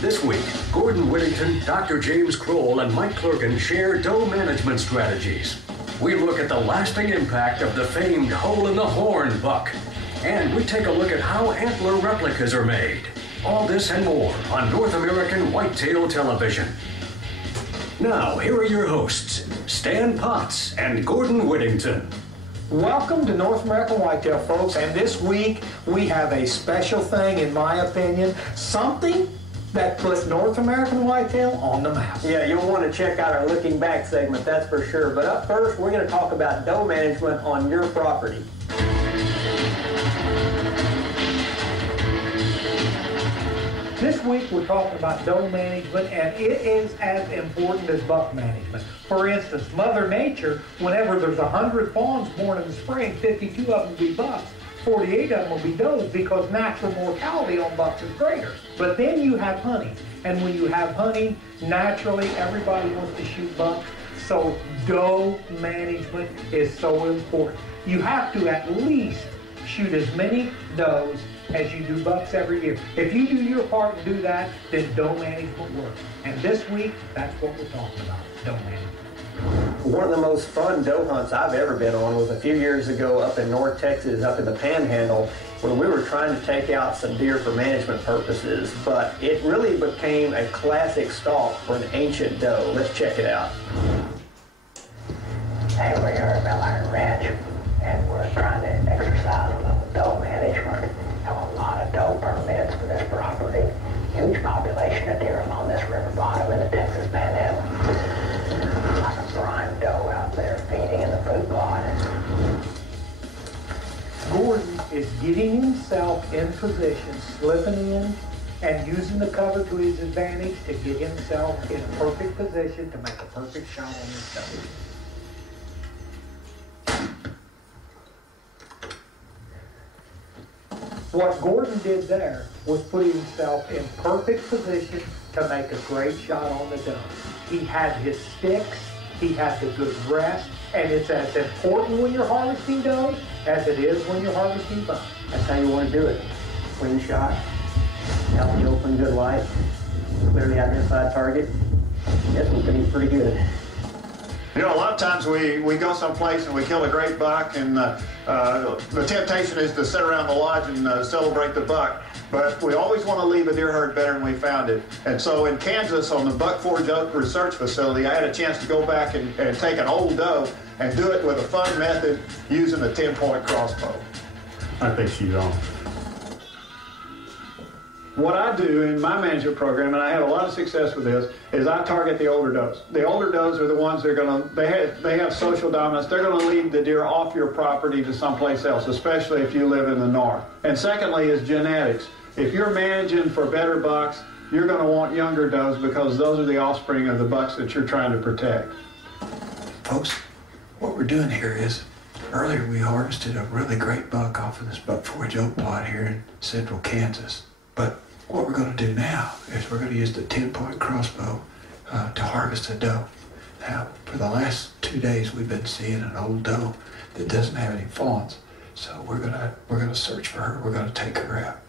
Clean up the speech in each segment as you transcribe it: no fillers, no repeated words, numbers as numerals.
This week, Gordon Whittington, Dr. James Kroll, and Mike Clerkin share doe management strategies. We look at the lasting impact of the famed hole-in-the-horn buck. And we take a look at how antler replicas are made. All this and more on North American Whitetail Television. Now, here are your hosts, Stan Potts and Gordon Whittington. Welcome to North American Whitetail, folks, and this week we have a special thing, in my opinion, something that put North American Whitetail on the map. Yeah, you'll want to check out our Looking Back segment, that's for sure. But up first, we're going to talk about doe management on your property. This week we're talking about doe management, and it is as important as buck management. For instance, Mother Nature, whenever there's 100 fawns born in the spring, 52 of them will be bucks, 48 of them will be does, because natural mortality on bucks is greater. But then you have hunting, and when you have hunting, naturally everybody wants to shoot bucks, so doe management is so important. You have to at least shoot as many does as you do bucks every year. If you do your part and do that, then doe management works. And this week, that's what we're talking about, doe management. One of the most fun doe hunts I've ever been on was a few years ago up in North Texas, up in the Panhandle, where we were trying to take out some deer for management purposes, but it really became a classic stalk for an ancient doe. Let's check it out. Hey, we're here at Bel Iron Ranch, and we're trying to exercise a little doe management. Have a lot of doe permits for this property. Huge population of deer along this river bottom in the Texas Panhandle. Lots of prime doe out there feeding in the food plot. Gordon is getting himself in position, slipping in, and using the cover to his advantage to get himself in a perfect position to make a perfect shot on this doe. What Gordon did there was put himself in perfect position to make a great shot on the doe. He had his sticks, he had the good rest, and it's as important when you're harvesting does as it is when you're harvesting bucks. That's how you want to do it. Clean shot, out in the open, good light, clearly identified target. Yes, we're getting pretty good. You know, a lot of times we go someplace and we kill a great buck, and the temptation is to sit around the lodge and celebrate the buck. But we always want to leave a deer herd better than we found it. And so in Kansas, on the Buck Forge Oak Research Facility, I had a chance to go back and take an old doe and do it with a fun method using a 10-point crossbow. I think she's on. What I do in my management program, and I have a lot of success with this, is I target the older does. The older does are the ones that are going to, they have social dominance. They're going to lead the deer off your property to someplace else, especially if you live in the north. And secondly is genetics. If you're managing for better bucks, you're going to want younger does because those are the offspring of the bucks that you're trying to protect. Folks, what we're doing here is, earlier we harvested a really great buck off of this Buck Forge oak plot here in central Kansas. But what we're going to do now is we're going to use the 10-point crossbow to harvest a doe. Now, for the last 2 days, we've been seeing an old doe that doesn't have any fawns. So we're gonna search for her. We're going to take her out.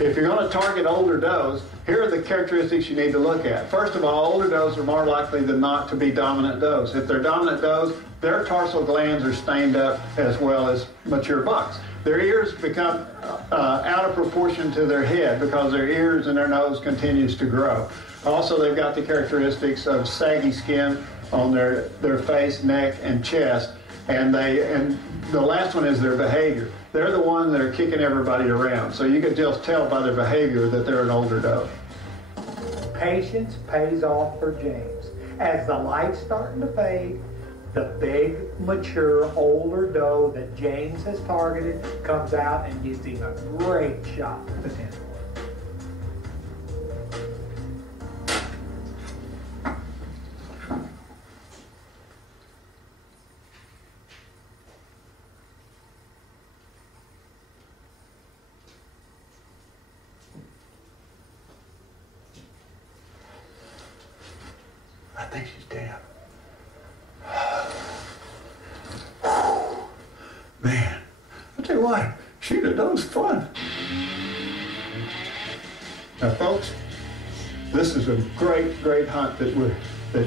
If you're going to target older does, here are the characteristics you need to look at. First of all, older does are more likely than not to be dominant does. If they're dominant does, their tarsal glands are stained up as well as mature bucks. Their ears become out of proportion to their head because their ears and their nose continues to grow. Also, they've got the characteristics of saggy skin on their face, neck, and chest. And the last one is their behavior. They're the ones that are kicking everybody around. So you can just tell by their behavior that they're an older doe. Patience pays off for James. As the light's starting to fade, the big, mature, older doe that James has targeted comes out and gives him a great shot at the 10. I think she's down. Man, I tell you what, shooting a doe's fun. Now, folks, This is a great, great hunt that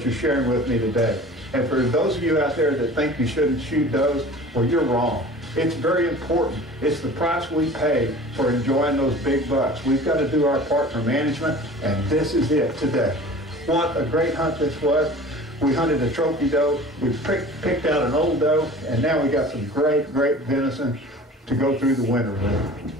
you're sharing with me today. And for those of you out there that think you shouldn't shoot does, well, you're wrong. It's very important. It's the price we pay for enjoying those big bucks. We've got to do our part for management, and this is it today. What a great hunt this was. We hunted a trophy doe, we picked out an old doe, and now we got some great, great venison to go through the winter with.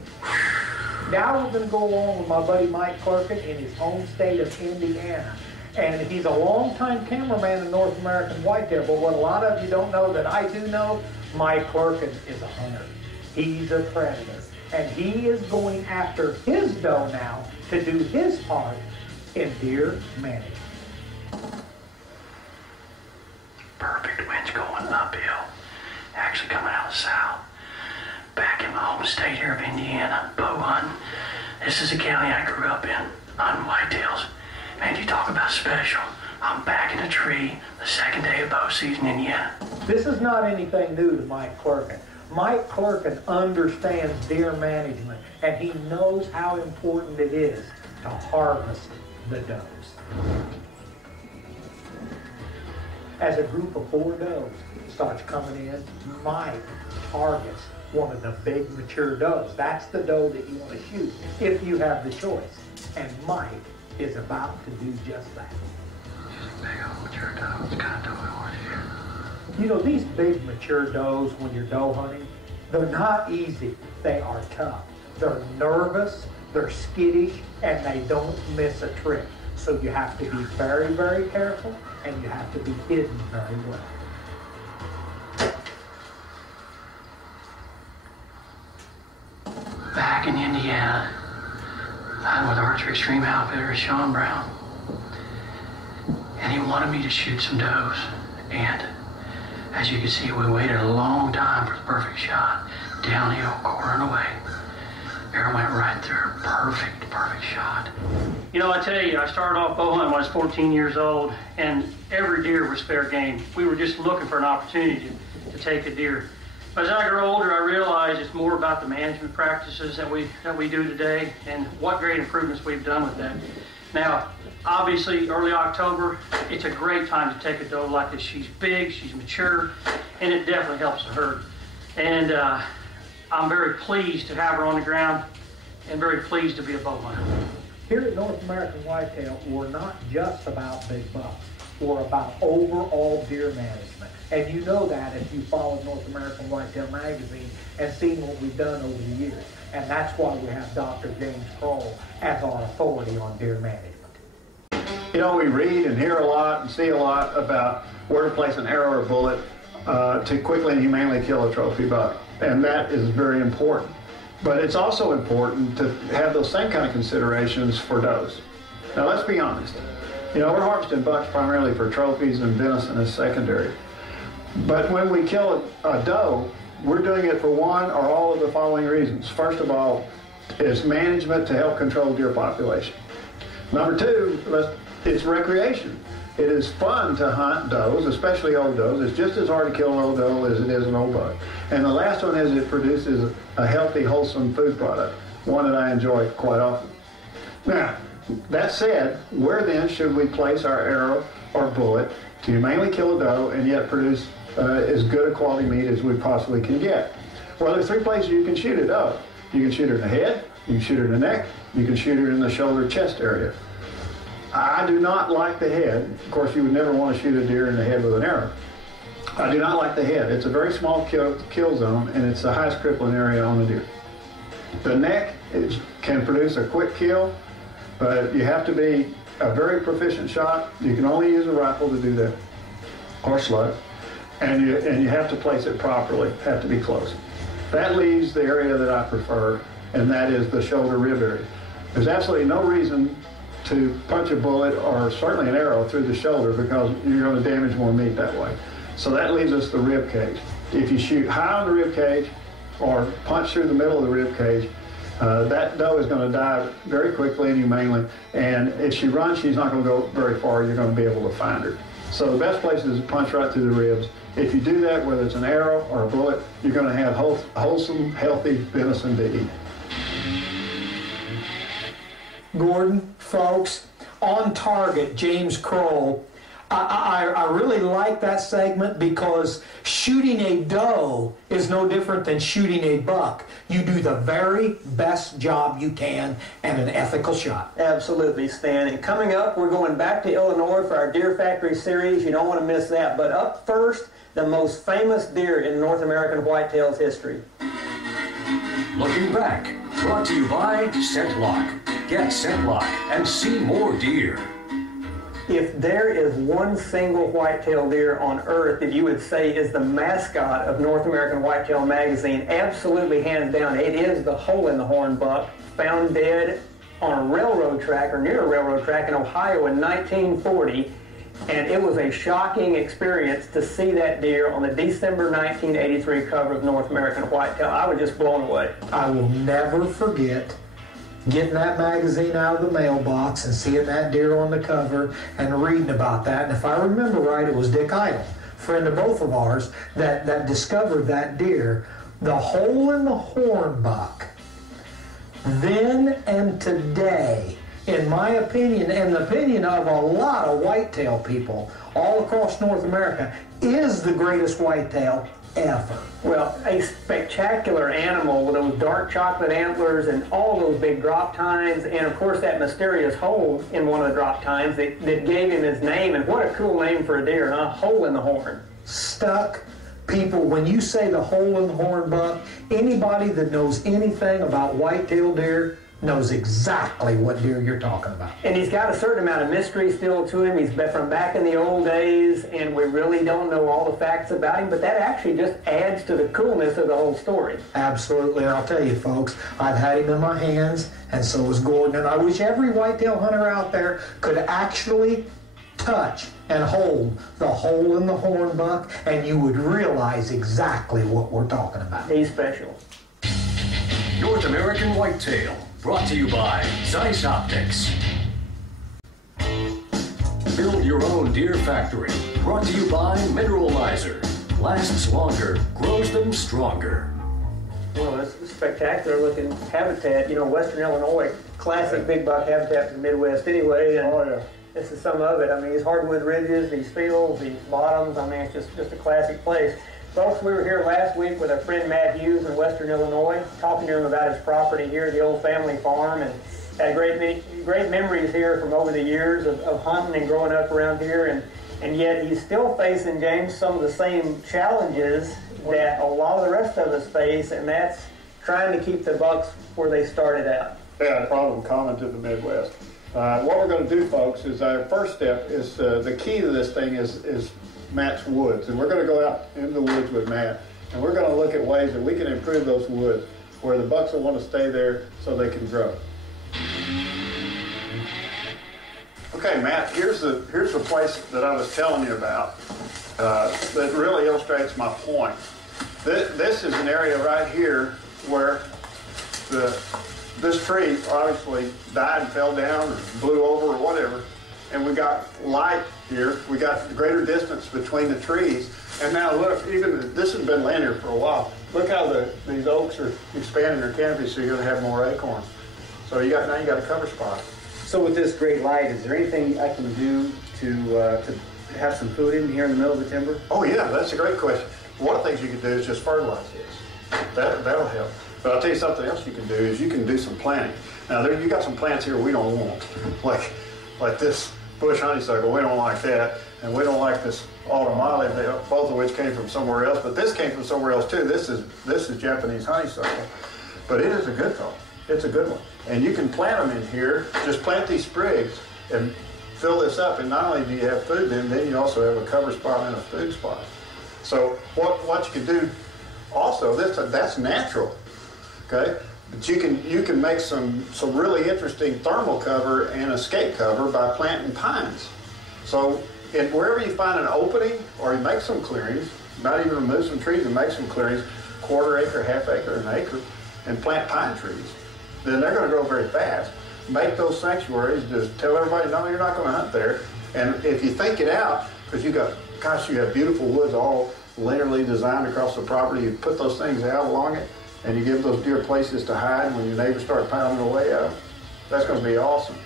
Now we're going to go along with my buddy Mike Clerkin in his home state of Indiana. And he's a longtime cameraman in North American Whitetail, but what a lot of you don't know that I do know, Mike Clerkin is a hunter. He's a predator. And he is going after his doe now to do his part in deer management. Perfect winds going uphill, actually coming out of the south. Back in my home state here of Indiana, bow hunting. This is the county I grew up in, hunting whitetails. Man, you talk about special. I'm back in a tree the second day of bow season in Indiana. This is not anything new to Mike Clerkin. Mike Clerkin understands deer management, and he knows how important it is to harvest the does. As a group of 4 does starts coming in, Mike targets one of the big mature does. That's the doe that you want to shoot if you have the choice. And Mike is about to do just that. Big old mature doe. What kind of doe I want here? You know, these big mature does, when you're doe hunting, they're not easy. They are tough. They're nervous, they're skittish, and they don't miss a trick. So you have to be very, very careful, and you have to be hidden very well. Back in Indiana, I'm with Archery Extreme Outfitter Sean Brown. And he wanted me to shoot some does. And as you can see, we waited a long time for the perfect shot. Downhill, quartering away. Arrow went right through. Perfect shot. You know, I tell you, I started off bow hunting when I was 14 years old, and every deer was fair game. We were just looking for an opportunity to take a deer. As I grow older, I realize it's more about the management practices that we do today and what great improvements we've done with that. Now, obviously, early October, it's a great time to take a doe like this. She's big, she's mature, and it definitely helps the herd. And I'm very pleased to have her on the ground and very pleased to be a bow hunter. Here at North American Whitetail, we're not just about big bucks. We're about overall deer management. And you know that if you followed North American Whitetail magazine and seen what we've done over the years. And that's why we have Dr. James Kroll as our authority on deer management. You know, we read and hear a lot and see a lot about where to place an arrow or bullet to quickly and humanely kill a trophy buck. And that is very important. But it's also important to have those same kind of considerations for does. Now, let's be honest. You know, we're harvesting bucks primarily for trophies and venison as secondary. But when we kill a doe, we're doing it for one or all of the following reasons. First of all, it's management to help control deer population. Number two, it's recreation. It is fun to hunt does, especially old does. It's just as hard to kill an old doe as it is an old buck. And the last one is it produces a healthy, wholesome food product, one that I enjoy quite often. Now, that said, where then should we place our arrow or bullet to humanely kill a doe and yet produce as good a quality meat as we possibly can get? Well, there's 3 places you can shoot a doe. You can shoot her in the head, you can shoot her in the neck, you can shoot her in the shoulder chest area. I do not like the head. Of course, you would never want to shoot a deer in the head with an arrow. I do not like the head. It's a very small kill zone, and it's the highest crippling area on the deer. The neck can produce a quick kill, but you have to be a very proficient shot. You can only use a rifle to do that, or slug, and you have to place it properly, have to be close. That leaves the area that I prefer, and that is the shoulder rib area. There's absolutely no reason to punch a bullet or certainly an arrow through the shoulder because you're going to damage more meat that way. So that leaves us the rib cage. If you shoot high on the rib cage or punch through the middle of the rib cage, that doe is going to die very quickly and humanely, and if she runs, she's not going to go very far. You're going to be able to find her. So the best place is to punch right through the ribs. If you do that, whether it's an arrow or a bullet, you're going to have wholesome, healthy venison to eat. Gordon, folks, On Target, James Kroll. I really like that segment because shooting a doe is no different than shooting a buck. You do the very best job you can and an ethical shot. Absolutely, Stan. And coming up, we're going back to Illinois for our Deer Factory series. You don't want to miss that. But up first, the most famous deer in North American Whitetails history. Looking back, brought to you by ScentLock. Get ScentLock and see more deer. If there is one single whitetail deer on earth that you would say is the mascot of North American Whitetail magazine, absolutely hands down, it is the hole-in-the-horn buck found dead on a railroad track or near a railroad track in Ohio in 1940. And it was a shocking experience to see that deer on the December 1983 cover of North American Whitetail. I was just blown away. I will never forget getting that magazine out of the mailbox and seeing that deer on the cover and reading about that. And if I remember right, it was Dick Idle, friend of both of ours, that discovered that deer. The hole-in-the-horn buck, then and today, in my opinion, and the opinion of a lot of whitetail people all across North America, is the greatest whitetail ever. Well, a spectacular animal with those dark chocolate antlers and all those big drop tines, and of course that mysterious hole in one of the drop tines that gave him his name. And what a cool name for a deer, huh? Hole in the horn. Stuck. People, when you say the hole-in-the-horn buck, anybody that knows anything about whitetail deer knows exactly what deer you're talking about. And he's got a certain amount of mystery still to him. He's been from back in the old days, and we really don't know all the facts about him, but that actually just adds to the coolness of the whole story. Absolutely, and I'll tell you folks, I've had him in my hands, and so has Gordon, and I wish every whitetail hunter out there could actually touch and hold the hole-in-the-horn buck, and you would realize exactly what we're talking about. He's special. North American Whitetail, brought to you by Zeiss Optics. Build your own deer factory, brought to you by Mineralizer. Lasts longer, grows them stronger. Well, it's a spectacular looking habitat. You know, Western Illinois, classic big buck habitat for the Midwest anyway. And this is some of it. I mean, these hardwood ridges, these fields, these bottoms. I mean, it's just a classic place. Folks, we were here last week with our friend Matt Hughes in Western Illinois, talking to him about his property here, the old family farm, and had great memories here from over the years of hunting and growing up around here. And yet he's still facing, James, some of the same challenges that a lot of the rest of us face, and that's trying to keep the bucks where they started out. Yeah, problem common to the Midwest. What we're going to do, folks, is our first step is the key to this thing is Matt's woods. And we're going to go out into the woods with Matt, and we're going to look at ways that we can improve those woods where the bucks will want to stay there so they can grow. Okay, Matt, here's the place that I was telling you about that really illustrates my point. This is an area right here where this tree obviously died and fell down or blew over or whatever, and we got light here. We got greater distance between the trees, and now look, even this has been laying here for a while. Look how these oaks are expanding their canopy, so you're going to have more acorns. So now you got a cover spot. So with this great light, is there anything I can do to have some food in here in the middle of the timber? Oh yeah, that's a great question. One of the things you can do is just fertilize this. That'll help. But I'll tell you something else you can do is you can do some planting. Now you got some plants here we don't want, like this bush honeysuckle. We don't like that, and we don't like this autumn olive, both of which came from somewhere else. But this came from somewhere else too. This is Japanese honeysuckle, but it is a good one. It's a good one, and you can plant them in here. Just plant these sprigs and fill this up, and not only do you have food, then you also have a cover spot and a food spot. So what you can do also, that's natural. Okay, but you can make some really interesting thermal cover and escape cover by planting pines. So wherever you find an opening, or you make some clearings, not even remove some trees and make some clearings, quarter acre, half acre, an acre, and plant pine trees, then they're going to grow very fast. Make those sanctuaries. Just tell everybody, no, you're not going to hunt there. And if you think it out, because you have beautiful woods all linearly designed across the property, you put those things out along it, and you give those deer places to hide when your neighbors start pounding away at them. That's going to be awesome.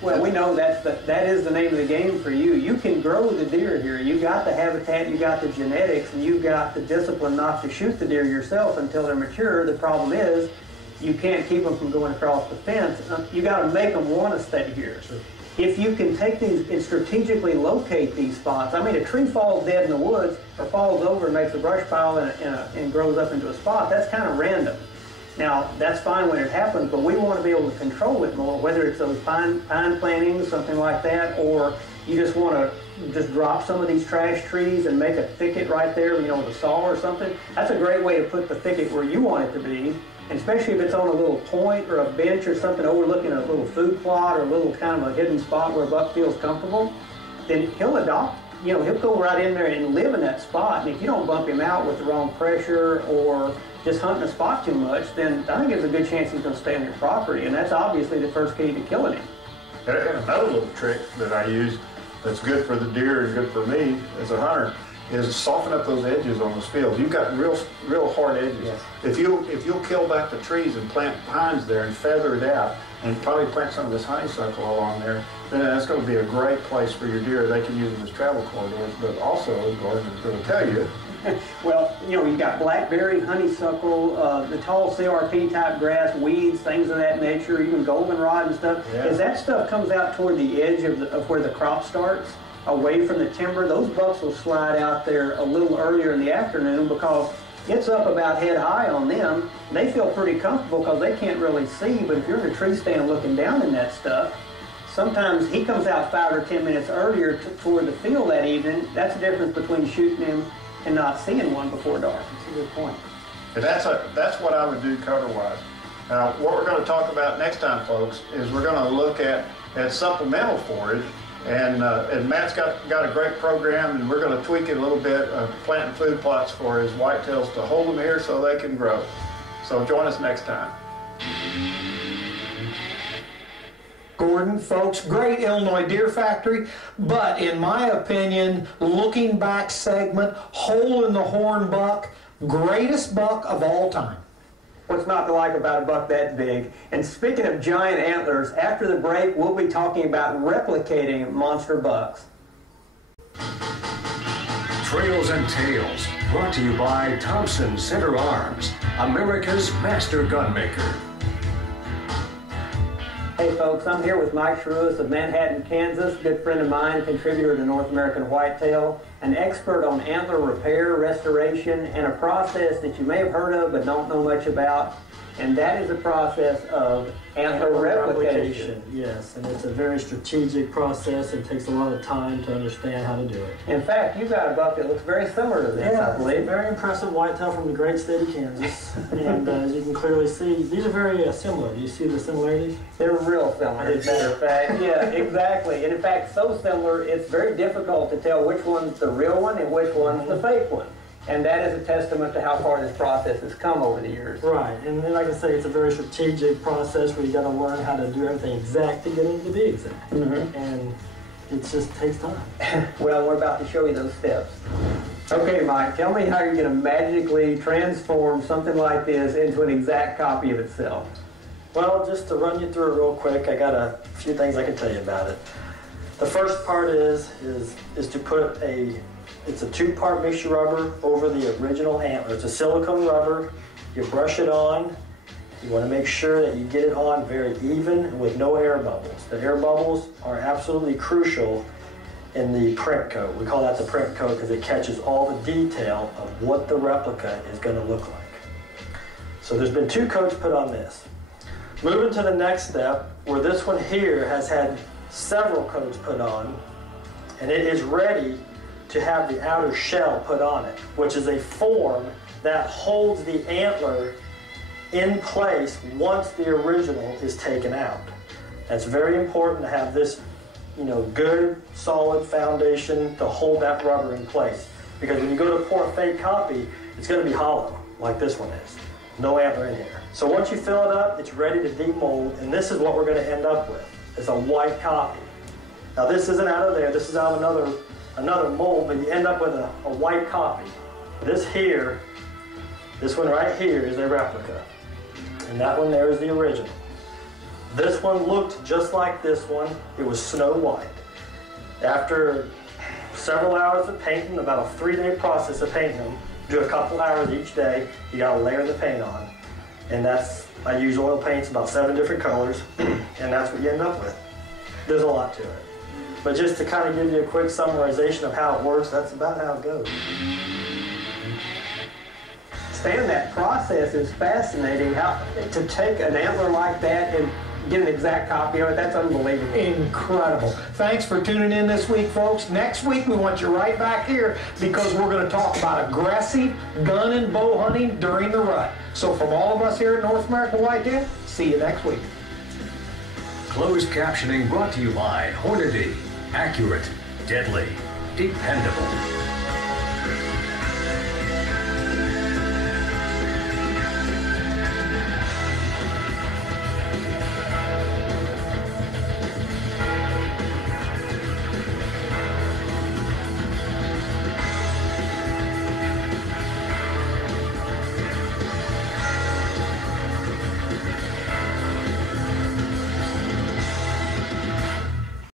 Well, we know that is the name of the game for you. You can grow the deer here. You got the habitat, you got the genetics, and you got the discipline not to shoot the deer yourself until they're mature. The problem is you can't keep them from going across the fence. You got to make them want to stay here. Sure. If you can take these and strategically locate these spots, I mean, a tree falls dead in the woods or falls over and makes a brush pile and grows up into a spot, that's kind of random. Now, that's fine when it happens, but we want to be able to control it more, whether it's those pine plantings, something like that, or you just want to just drop some of these trash trees and make a thicket right there, you know, with a saw or something. That's a great way to put the thicket where you want it to be, and especially if it's on a little point or a bench or something overlooking a little food plot or a little kind of a hidden spot where a buck feels comfortable, then he'll adopt, you know, he'll go right in there and live in that spot. And if you don't bump him out with the wrong pressure or just hunting a spot too much, then I think there's a good chance he's going to stay on your property, and that's obviously the first key to killing him. And another little trick that I use that's good for the deer and good for me as a hunter is soften up those edges on those fields. You've got real hard edges. Yes. If you'll kill back the trees and plant pines there and feather it out and probably plant some of this honeysuckle along there, then that's going to be a great place for your deer. They can use them as travel corridors, but also, as Gordon is going to tell you, well, you know, you've got blackberry, honeysuckle, the tall CRP type grass, weeds, things of that nature, even goldenrod and stuff. Yeah. As that stuff comes out toward the edge of where the crop starts, away from the timber, those bucks will slide out there a little earlier in the afternoon because it's up about head high on them. They feel pretty comfortable because they can't really see, but if you're in a tree stand looking down in that stuff, sometimes he comes out 5 or 10 minutes earlier toward the field that evening. That's the difference between shooting him and not seeing one before dark. That's a good point. And that's what I would do cover-wise. Now, what we're going to talk about next time, folks, is we're going to look at supplemental forage. And Matt's got a great program, and we're going to tweak it a little bit, planting food plots for his whitetails to hold them here so they can grow. So join us next time. Gordon, folks, great Illinois deer factory, but in my opinion, looking back segment, hole in the horn buck, greatest buck of all time. What's not to like about a buck that big? And speaking of giant antlers, after the break, we'll be talking about replicating monster bucks. Trails and Tales, brought to you by Thompson Center Arms, America's master gunmaker. Hey folks, I'm here with Mike Shrewis of Manhattan, Kansas, a good friend of mine, a contributor to North American Whitetail, an expert on antler repair, restoration, and a process that you may have heard of but don't know much about, and that is the process of antler replication. Yes, and it's a very strategic process. It takes a lot of time to understand how to do it. In fact, you've got a buck that looks very similar to this, I believe. It's a very impressive whitetail from the great state of Kansas. And as you can clearly see, these are very similar. Do you see the similarities? They're real similar, as a matter of fact. Yeah, exactly. And in fact, so similar, it's very difficult to tell which one's the real one and which one's the fake one. And that is a testament to how far this process has come over the years. Right, and then like I say, it's a very strategic process where you got to learn how to do everything exact to get it to be exact. Mm-hmm. And it just takes time. Well, we're about to show you those steps. Okay, Mike, tell me how you're going to magically transform something like this into an exact copy of itself. Well, just to run you through it real quick, I got a few things I can tell you about it. The first part is to put it's a 2-part mixture rubber over the original antler. It's a silicone rubber. You brush it on. You want to make sure that you get it on very even and with no air bubbles. The air bubbles are absolutely crucial in the print coat. We call that the print coat because it catches all the detail of what the replica is going to look like. So there's been 2 coats put on this. Moving to the next step, where this one here has had several coats put on, and it is ready to have the outer shell put on it, which is a form that holds the antler in place once the original is taken out. That's very important to have this, good, solid foundation to hold that rubber in place. Because when you go to pour a fake copy, it's going to be hollow, like this one is. No antler in here. So once you fill it up, it's ready to demold, and this is what we're going to end up with. It's a white copy. Now this isn't out of there, this is out of another mold, but you end up with a white copy. This one right here is a replica. And that one there is the original. This one looked just like this one. It was snow white. After several hours of painting, about a 3-day process of painting them, do a couple hours each day, you gotta layer the paint on. And I use oil paints, about 7 different colors, and that's what you end up with. There's a lot to it. But just to kind of give you a quick summarization of how it works, that's about how it goes. Stan, that process is fascinating. How to take an antler like that and get an exact copy of it, that's unbelievable. Incredible. Thanks for tuning in this week, folks. Next week, we want you right back here because we're going to talk about aggressive gun and bow hunting during the rut. So from all of us here at North American Whitetails, see you next week. Closed captioning brought to you by Hornady. Accurate, deadly, dependable.